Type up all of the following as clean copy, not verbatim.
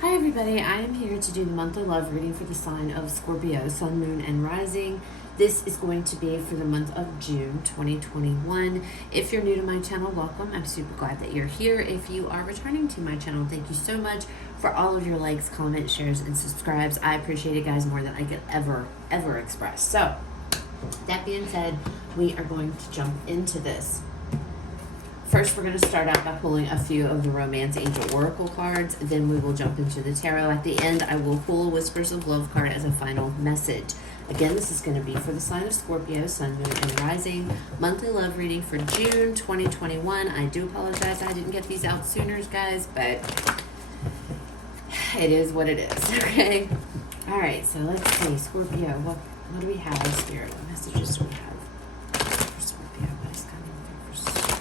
Hi everybody, I am here to do the monthly love reading for the sign of Scorpio, Sun, Moon, and Rising. This is going to be for the month of June 2021. If you're new to my channel, welcome. I'm super glad that you're here. If you are returning to my channel, thank you so much for all of your likes, comments, shares, and subscribes. I appreciate it, guys, more than I could ever express. So, that being said, we are going to jump into this. First, we're going to start out by pulling a few of the Romance Angel Oracle cards. Then we will jump into the tarot. At the end, I will pull a Whispers of Love card as a final message. Again, this is going to be for the sign of Scorpio, Sun, Moon, and Rising. Monthly love reading for June 2021. I do apologize I didn't get these out sooner, guys, but it is what it is, okay? All right, so let's see. Scorpio, what do we have in spirit? What messages do we have for Scorpio? What is coming through for Scorpio?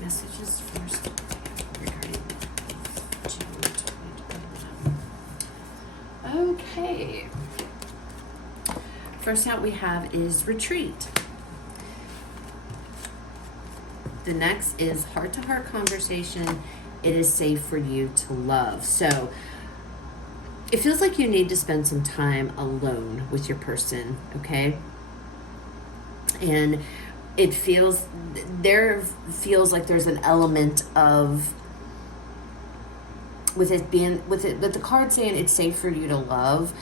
Messages for Scorpio regarding June 2021. Okay. First out we have is retreat. The next is heart-to-heart conversation. It is safe for you to love. So it feels like you need to spend some time alone with your person, okay? And it feels like there's an element of with the card saying it's safe for you to love.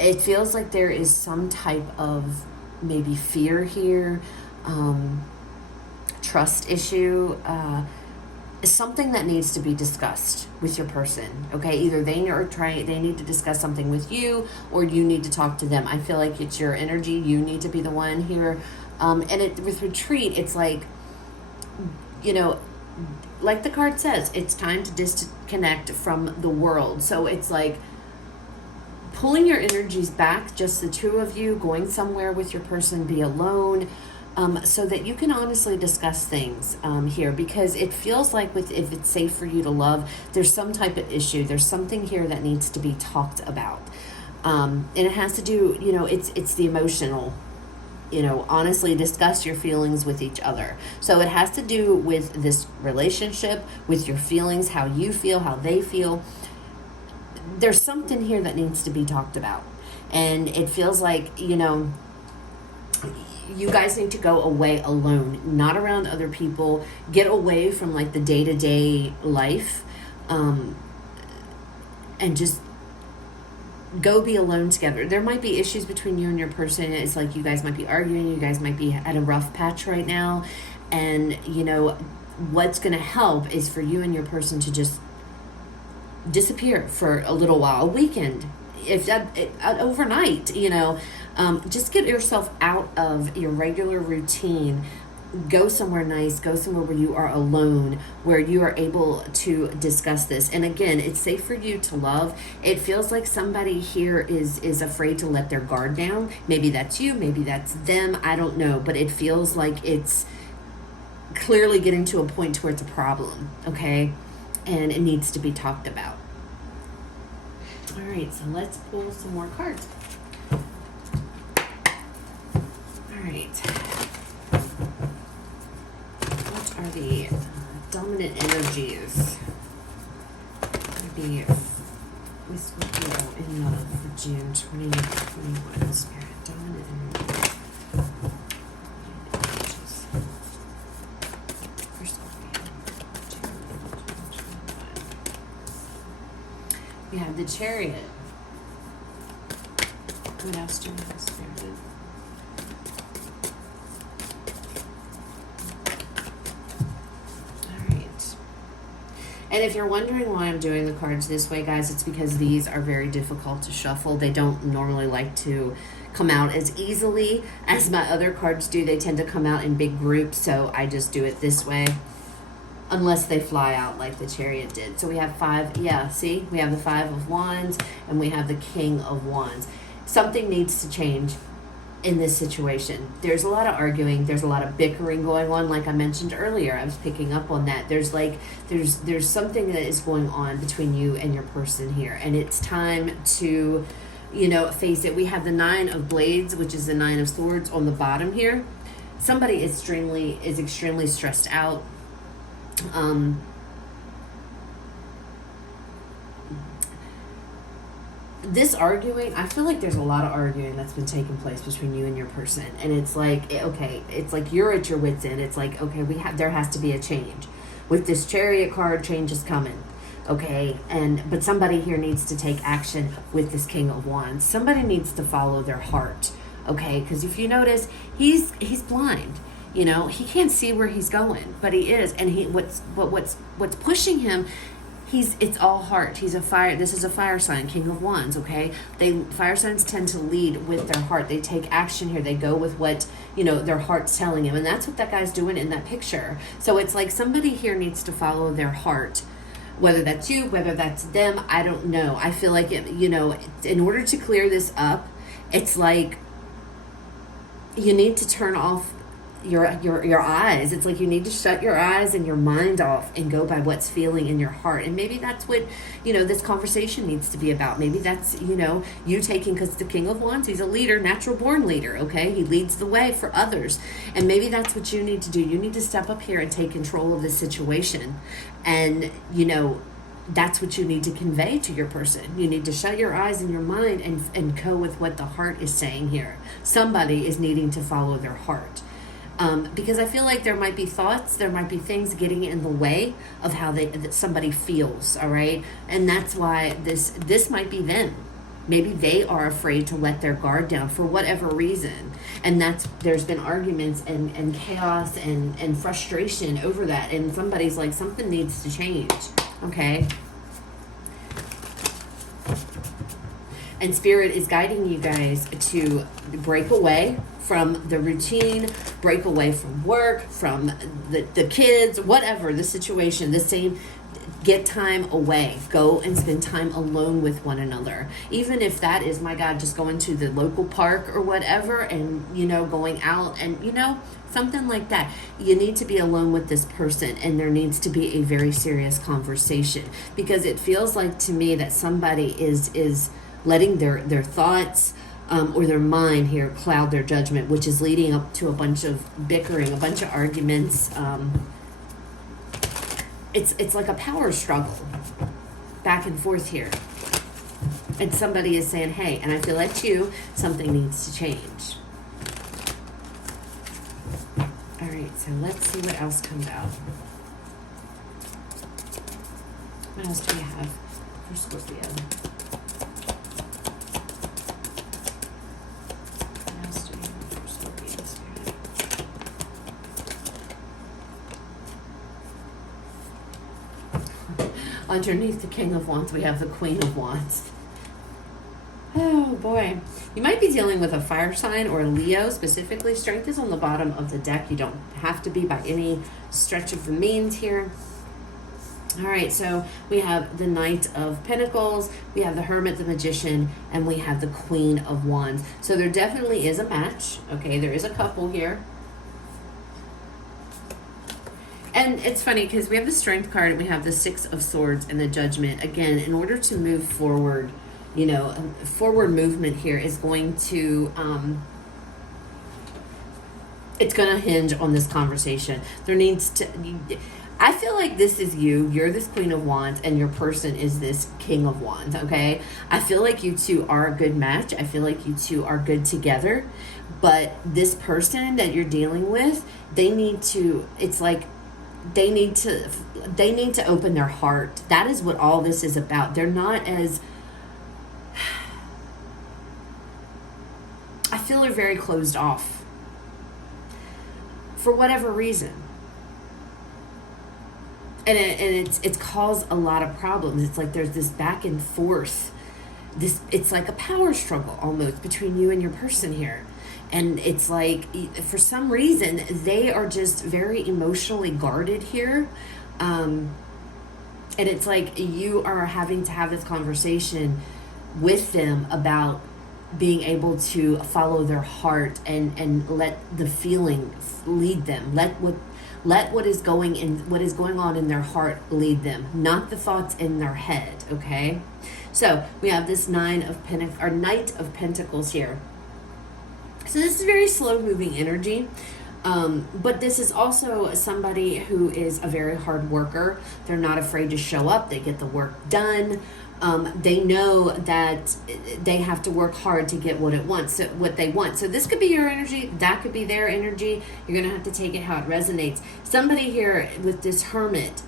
It feels like there is some type of maybe fear here, trust issue, something that needs to be discussed with your person. Okay, either they need to discuss something with you, or you need to talk to them. I feel like it's your energy. You need to be the one here. With retreat, it's like, like the card says, it's time to disconnect from the world. So it's like pulling your energies back, just the two of you, going somewhere with your person, be alone, so that you can honestly discuss things here, because it feels like if it's safe for you to love, there's some type of issue. There's something here that needs to be talked about. And it has to do, it's the emotional, honestly discuss your feelings with each other. So it has to do with this relationship, with your feelings, how you feel, how they feel. There's something here that needs to be talked about. And it feels like, you guys need to go away alone, not around other people. Get away from like the day-to-day life, and just go be alone together. There might be issues between you and your person. It's like you guys might be arguing. You guys might be at a rough patch right now. And, what's going to help is for you and your person to just disappear for a little while, a weekend, if that overnight, just get yourself out of your regular routine. Go somewhere nice, go somewhere where you are alone, where you are able to discuss this. And again, it's safe for you to love. It feels like somebody here is afraid to let their guard down. Maybe that's you, maybe that's them, I don't know. But it feels like it's clearly getting to a point where it's a problem, okay? And it needs to be talked about. All right, so let's pull some more cards. All right. What are the dominant energies going to be with Scorpio in love for June 2021? Spirit, dominant energies. For Scorpio, June 2021. We have the Chariot. What else do we have, Spirit? And if you're wondering why I'm doing the cards this way, guys, it's because these are very difficult to shuffle. They don't normally like to come out as easily as my other cards do. They tend to come out in big groups, so I just do it this way, unless they fly out like the Chariot did. So we have five, see? We have the Five of Wands, and we have the King of Wands. Something needs to change in this situation. There's a lot of arguing, there's a lot of bickering going on, like I mentioned earlier. I was picking up on that. There's something that is going on between you and your person here, and it's time to face it. We have the Nine of Blades, which is the Nine of Swords on the bottom here. Somebody is extremely stressed out. This arguing, I feel like there's a lot of arguing that's been taking place between you and your person, and it's like, okay, it's like you're at your wits' end. It's like, okay, there has to be a change. With this Chariot card, change is coming, okay, but somebody here needs to take action with this King of Wands. Somebody needs to follow their heart, okay, because if you notice, he's blind. You know, he can't see where he's going, but he is, and what's pushing him. It's all heart. He's a fire. This is a fire sign, King of Wands. Okay, fire signs tend to lead with their heart. They take action here. They go with what their heart's telling them, and that's what that guy's doing in that picture. So it's like somebody here needs to follow their heart, whether that's you, whether that's them. I don't know. I feel like in order to clear this up, it's like you need to turn off your eyes. It's like you need to shut your eyes and your mind off and go by what's feeling in your heart. And maybe that's what this conversation needs to be about. Maybe that's you taking, because the King of Wands, he's a leader, natural born leader. Okay, he leads the way for others, and maybe that's what you need to do. You need to step up here and take control of this situation, and that's what you need to convey to your person. You need to shut your eyes and your mind and go with what the heart is saying here. Somebody is needing to follow their heart. Because I feel like there might be thoughts, there might be things getting in the way of how that somebody feels, all right? And that's why this might be them. Maybe they are afraid to let their guard down for whatever reason. And there's been arguments and chaos and frustration over that. And somebody's like, something needs to change, okay? And Spirit is guiding you guys to break away from the routine, break away from work, from the kids, whatever the situation, get time away. Go and spend time alone with one another. Even if that is, my God, just going to the local park or whatever, and, going out and, something like that. You need to be alone with this person, and there needs to be a very serious conversation, because it feels like to me that somebody is letting their thoughts or their mind here cloud their judgment, which is leading up to a bunch of bickering, a bunch of arguments. It's like a power struggle back and forth here. And somebody is saying, hey, and I feel like something needs to change. All right, so let's see what else comes out. What else do we have for Scorpio? Underneath the King of Wands, we have the Queen of Wands. Oh, boy. You might be dealing with a fire sign or a Leo specifically. Strength is on the bottom of the deck. You don't have to be by any stretch of the means here. All right, so we have the Knight of Pentacles, we have the Hermit, the Magician, and we have the Queen of Wands. So there definitely is a match. Okay, there is a couple here. And it's funny because we have the Strength card and we have the Six of Swords and the Judgment. Again, in order to move forward, forward movement here is going to, it's going to hinge on this conversation. There needs to, I feel like this is you're this Queen of Wands, and your person is this King of Wands, okay? I feel like you two are a good match. I feel like you two are good together. But this person that you're dealing with, they need to open their heart. That is what all this is about. They're not as, I feel they're very closed off for whatever reason. And it's caused a lot of problems. It's like there's this back and forth. It's like a power struggle almost between you and your person here. And it's like, for some reason, they are just very emotionally guarded here. And it's like you are having to have this conversation with them about being able to follow their heart and let the feeling lead them. Let what is going on in their heart lead them, not the thoughts in their head, okay? So we have this Knight of Pentacles here. So this is very slow moving energy. But this is also somebody who is a very hard worker. They're not afraid to show up. They get the work done. They know that they have to work hard to get what they want. So this could be your energy. That could be their energy. You're going to have to take it how it resonates. Somebody here with this hermit,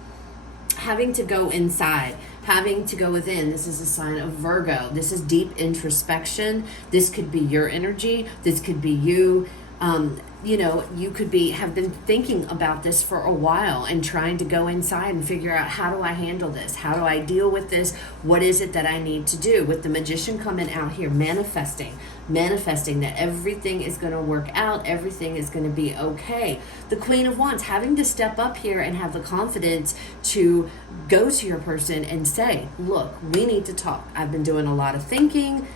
having to go inside, having to go within. This is a sign of Virgo. This is deep introspection. This could be your energy. This could be you. You know, you could have been thinking about this for a while and trying to go inside and figure out, how do I handle this? How do I deal with this? What is it that I need to do? With the Magician coming out here, manifesting that everything is going to work out, everything is going to be okay. The Queen of Wands, having to step up here and have the confidence to go to your person and say, look, we need to talk. I've been doing a lot of thinking.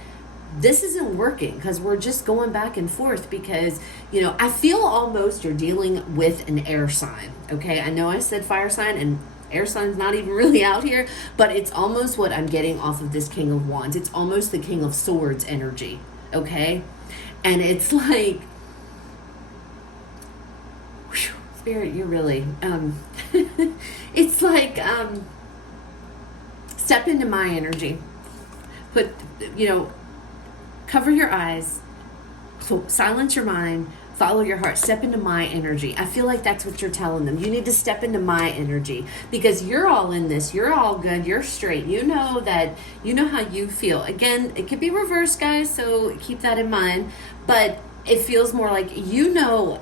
This isn't working, because we're just going back and forth, because, you know, I feel almost you're dealing with an air sign. Okay, I know I said fire sign, and air sign's not even really out here, but it's almost what I'm getting off of this King of Wands. It's almost the King of Swords energy. Okay, and it's like, whew, Spirit, you're really it's like, step into my energy. Put, you know, cover your eyes, silence your mind, follow your heart, step into my energy. I feel like that's what you're telling them. You need to step into my energy, because you're all in this. You're all good. You're straight. You know that, you know how you feel. Again, it could be reversed, guys, so keep that in mind. But it feels more like you know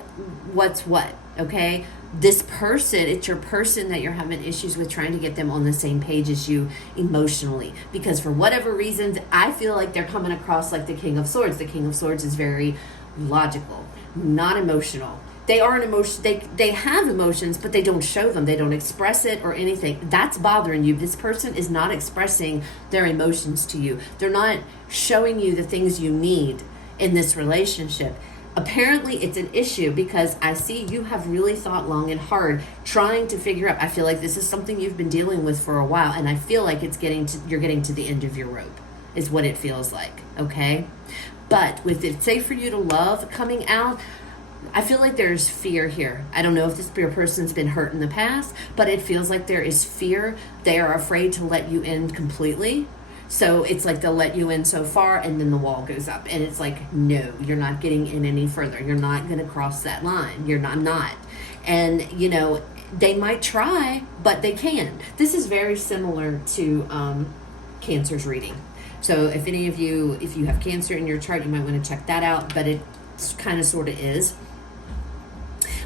what's what, okay? This person, it's your person that you're having issues with, trying to get them on the same page as you emotionally, because for whatever reasons, I feel like they're coming across like the King of Swords. The King of Swords is very logical, not emotional. They are an emotion. They have emotions, but they don't show them. They don't express it or anything. That's bothering you. This person is not expressing their emotions to you. They're not showing you the things you need in this relationship. Apparently it's an issue, because I see you have really thought long and hard trying to figure out. I feel like this is something you've been dealing with for a while, and I feel like you're getting to the end of your rope, is what it feels like. Okay, but with it safe for you to love coming out, I feel like there's fear here. I don't know if this person's been hurt in the past, but it feels like there is fear. They are afraid to let you in completely. So it's like they'll let you in so far, and then the wall goes up, and it's like, no, you're not getting in any further. You're not going to cross that line. You're not. And, you know, they might try, but they can. This is very similar to Cancer's reading. So if any of you, if you have Cancer in your chart, you might want to check that out, but it kind of sort of is.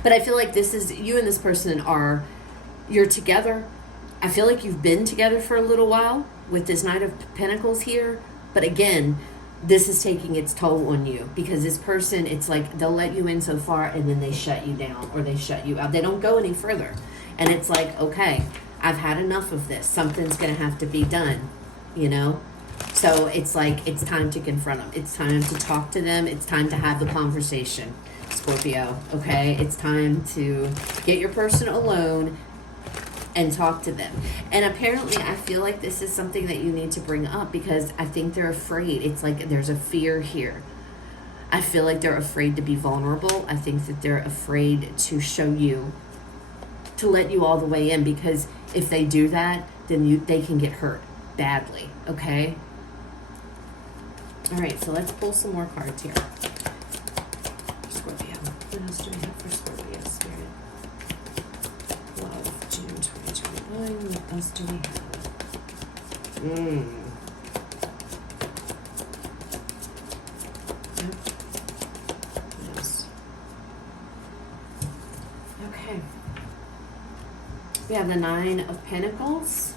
But I feel like this is, you and this person you're together. I feel like you've been together for a little while with this Knight of Pentacles here. But again, this is taking its toll on you, because this person, it's like they'll let you in so far and then they shut you down, or they shut you out. They don't go any further. And it's like, okay, I've had enough of this. Something's going to have to be done, you know? So it's like, it's time to confront them. It's time to talk to them. It's time to have the conversation, Scorpio, okay? It's time to get your person alone and talk to them. And apparently I feel like this is something that you need to bring up, because I think they're afraid. It's like there's a fear here. I feel like they're afraid to be vulnerable. I think that they're afraid to show you, to let you all the way in, because if they do that, then they can get hurt badly, okay? All right, so let's pull some more cards here. Scorpio. What else do we have for Scorpio Spirit? Love, June 2021. What else do we have? Yep. Yes. Okay. We have the Nine of Pentacles.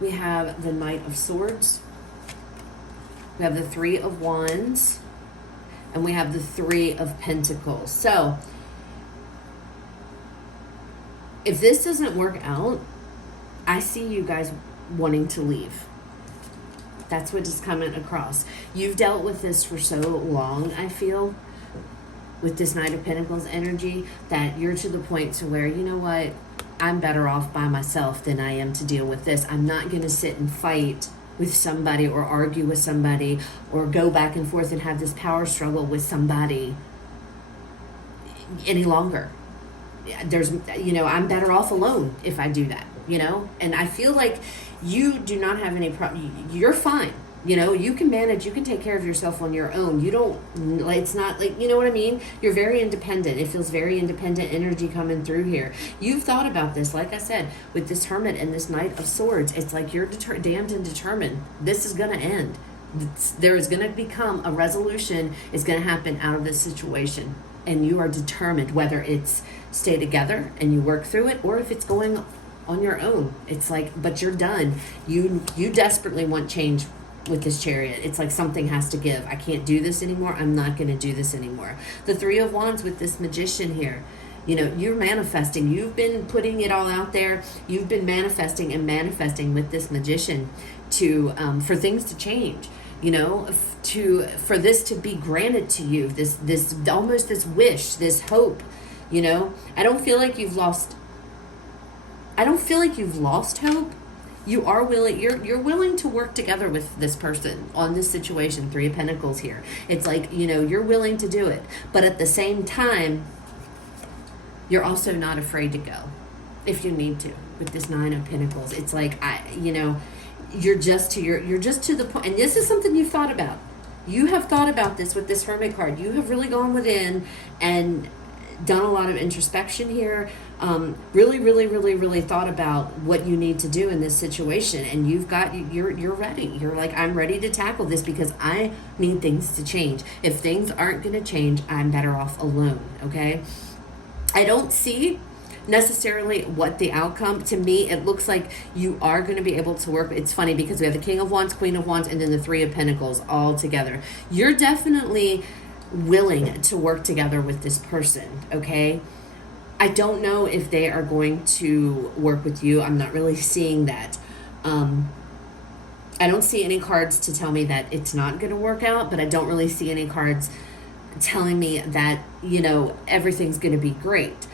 We have the Knight of Swords. We have the Three of Wands. And we have the Three of Pentacles. So, if this doesn't work out, I see you guys wanting to leave. That's what is coming across. You've dealt with this for so long, I feel, with this Knight of Pentacles energy, that you're to the point to where, you know what, I'm better off by myself than I am to deal with this. I'm not going to sit and fight with somebody, or argue with somebody, or go back and forth and have this power struggle with somebody. any longer. There's, you know, I'm better off alone if I do that, you know? And I feel like you do not have any problem. You're fine. You know, you can manage, you can take care of yourself on your own. You don't, it's not like, you know what I mean? You're very independent. It feels very independent energy coming through here. You've thought about this, like I said, with this Hermit and this Knight of Swords. It's like you're damned and determined. This is going to end. There is going to become a resolution is going to happen out of this situation. And you are determined, whether it's stay together and you work through it, or if it's going on your own. It's like, but you're done. You desperately want change with this Chariot. It's like something has to give. I can't do this anymore. I'm not going to do this anymore. The Three of Wands with this Magician here. You know, you're manifesting. You've been putting it all out there. You've been manifesting and manifesting with this Magician to for things to change. You know, for this to be granted to you. This almost this wish, this hope. You know, I don't feel like you've lost hope. You are willing, you're willing to work together with this person on this situation. Three of Pentacles here. It's like, you know, you're willing to do it. But at the same time, you're also not afraid to go if you need to with this Nine of Pentacles. It's like, you're just to the point. And this is something you've thought about. You have thought about this with this Hermit card. You have really gone within and done a lot of introspection here. Really thought about what you need to do in this situation, and you're ready. You're like, I'm ready to tackle this because I need things to change. If things aren't going to change, I'm better off alone. Okay, I don't see necessarily what the outcome. To me, it looks like you are going to be able to work. It's funny because we have the King of Wands, Queen of Wands, and then the Three of Pentacles all together. You're definitely willing to work together with this person. Okay, I don't know if they are going to work with you. I'm not really seeing that. I don't see any cards to tell me that it's not going to work out, but I don't really see any cards telling me that, you know, everything's going to be great.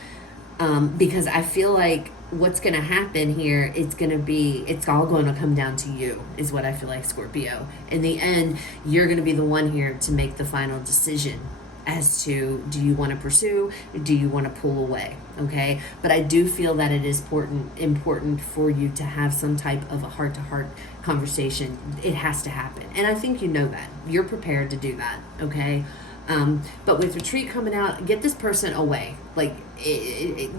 Because I feel like what's going to happen here, it's all going to come down to you, is what I feel like, Scorpio. In the end, you're going to be the one here to make the final decision as to, do you want to pursue, or do you want to pull away? Okay, but I do feel that it is important for you to have some type of a heart-to-heart conversation. It has to happen, and I think you know that. You're prepared to do that. Okay, but with retreat coming out, get this person away. Like,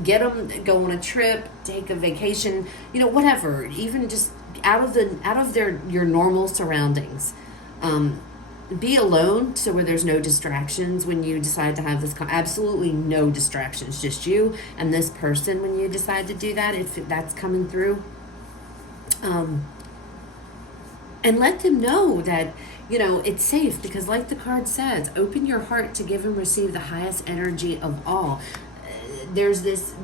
get them, go on a trip, take a vacation, you know, whatever. Even just out of your normal surroundings. Be alone, so where there's no distractions when you decide to have this. Absolutely no distractions, just you and this person when you decide to do that. If that's coming through, and let them know that, you know, it's safe, because like the card says, open your heart to give and receive the highest energy of all. There's this,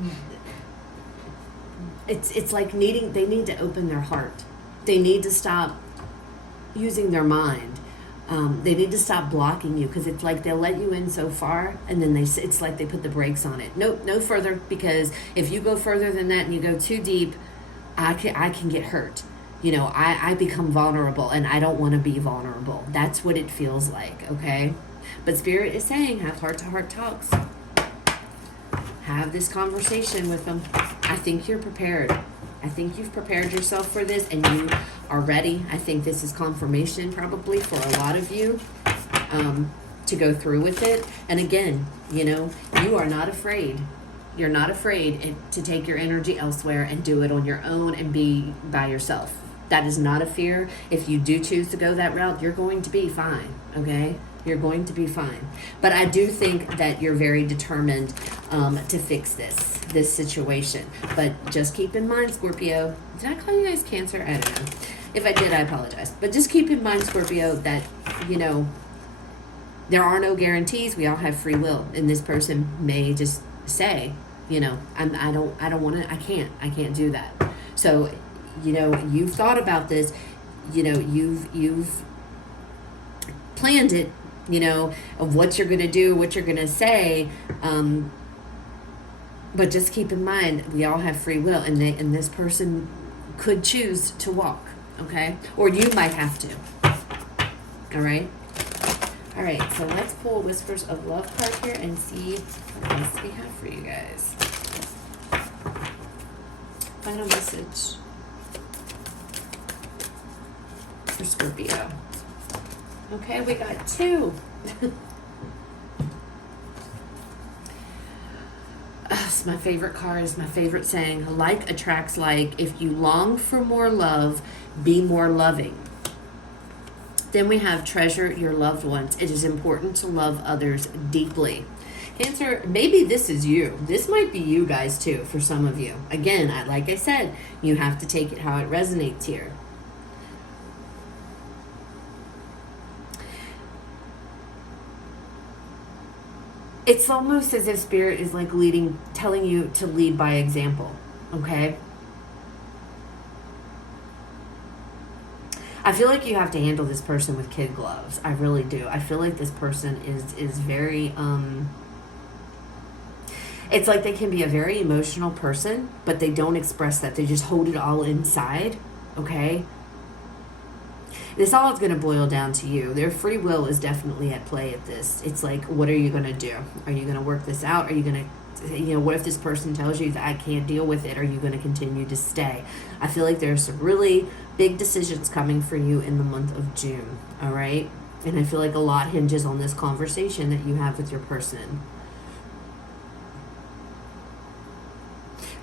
it's like they need to open their heart. They need to stop using their mind. They need to stop blocking you, because it's like they'll let you in so far, and then it's like they put the brakes on it. No further, because if you go further than that and you go too deep, I can get hurt. You know, I become vulnerable, and I don't want to be vulnerable. That's what it feels like, okay? But Spirit is saying, have heart-to-heart talks. Have this conversation with them. I think you're prepared. I think you've prepared yourself for this, and you are ready. I think this is confirmation probably for a lot of you to go through with it. And again, you know, you are not afraid. You're not afraid to take your energy elsewhere and do it on your own and be by yourself. That is not a fear. If you do choose to go that route, you're going to be fine, okay? You're going to be fine. But I do think that you're very determined to fix this situation. But just keep in mind, Scorpio, did I call you guys Cancer? I don't know. If I did, I apologize. But just keep in mind, Scorpio, that, you know, there are no guarantees. We all have free will. And this person may just say, you know, I don't want to, I can't do that. So, you know, you've thought about this, you know, you've planned it, you know, of what you're going to do, what you're going to say. But just keep in mind, we all have free will, and this person could choose to walk, okay? Or you might have to. All right? All right, so let's pull Whispers of Love card here and see what else we have for you guys. Final message for Scorpio. Okay, we got 2. It's my favorite card. It's my favorite saying. Like attracts like. If you long for more love, be more loving. Then we have treasure your loved ones. It is important to love others deeply. Cancer, maybe this is you. This might be you guys too, for some of you. Again, like I said, you have to take it how it resonates here. It's almost as if Spirit is like telling you to lead by example, okay? I feel like you have to handle this person with kid gloves. I really do. I feel like this person is very, it's like they can be a very emotional person, but they don't express that. They just hold it all inside, okay? This all is going to boil down to you. Their free will is definitely at play at this. It's like, what are you going to do? Are you going to work this out? Are you going to, what if this person tells you that I can't deal with it? Are you going to continue to stay? I feel like there's some really big decisions coming for you in the month of June, all right? And I feel like a lot hinges on this conversation that you have with your person.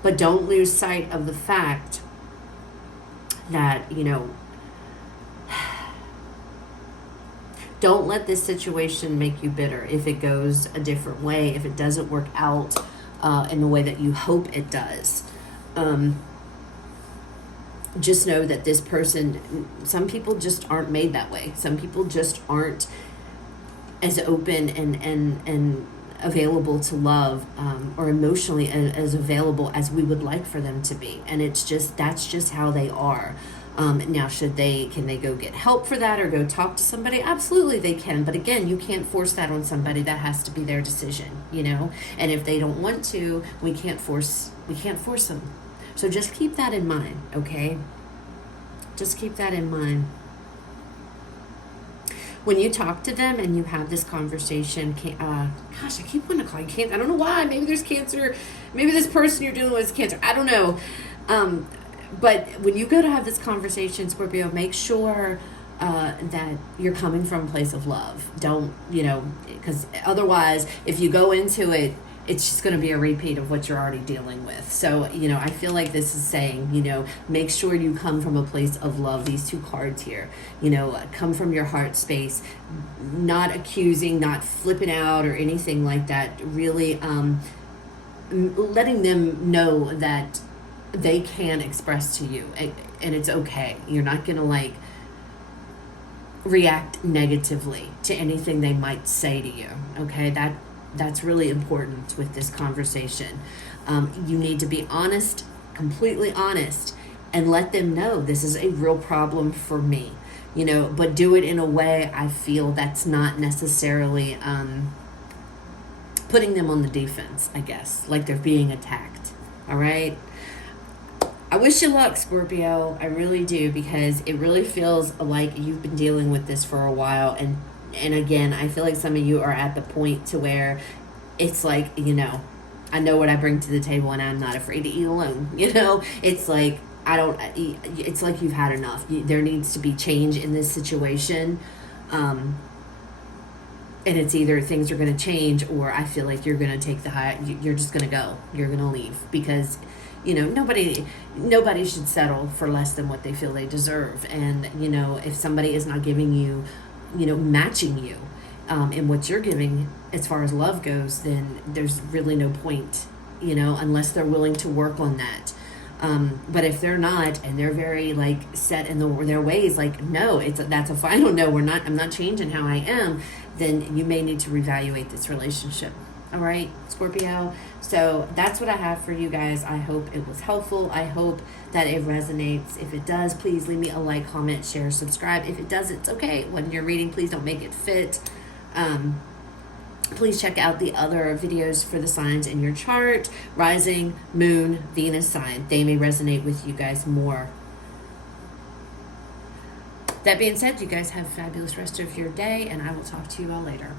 But don't lose sight of the fact that, don't let this situation make you bitter if it goes a different way, if it doesn't work out in the way that you hope it does. Just know that this person, some people just aren't made that way. Some people just aren't as open and available to love or emotionally as available as we would like for them to be. And that's just how they are. Now, can they go get help for that or go talk to somebody? Absolutely they can. But again, you can't force that on somebody. That has to be their decision, And if they don't want to, we can't force them. So just keep that in mind, okay? Just keep that in mind. When you talk to them and you have this conversation, gosh, I keep wanting to call you Cancer. I don't know why. Maybe there's Cancer. Maybe this person you're dealing with is Cancer. I don't know. But when you go to have this conversation, Scorpio, make sure that you're coming from a place of love. Don't, because otherwise, if you go into it, it's just going to be a repeat of what you're already dealing with. So, I feel like this is saying, make sure you come from a place of love. These 2 cards here, come from your heart space, not accusing, not flipping out or anything like that. Really letting them know that they can express to you and it's okay. You're not going to react negatively to anything they might say to you. Okay. That's really important with this conversation. You need to be honest, completely honest, and let them know this is a real problem for me, but do it in a way I feel that's not necessarily putting them on the defense, I guess, like they're being attacked. All right. I wish you luck, Scorpio. I really do, because it really feels like you've been dealing with this for a while. And again, I feel like some of you are at the point to where it's like, I know what I bring to the table and I'm not afraid to eat alone. It's like, it's like you've had enough. There needs to be change in this situation. And it's either things are going to change or I feel like you're going to take the high, you're just going to go. You're going to leave because nobody should settle for less than what they feel they deserve. And, if somebody is not giving you, matching you in what you're giving as far as love goes, then there's really no point, unless they're willing to work on that. But if they're not, and they're very set in their ways, no, that's a final no, I'm not changing how I am, then you may need to reevaluate this relationship. All right, Scorpio. So that's what I have for you guys. I hope it was helpful. I hope that it resonates. If it does, please leave me a like, comment, share, subscribe. If it does, it's okay. When you're reading, please don't make it fit. Please check out the other videos for the signs in your chart. Rising, Moon, Venus sign. They may resonate with you guys more. That being said, you guys have a fabulous rest of your day, and I will talk to you all later.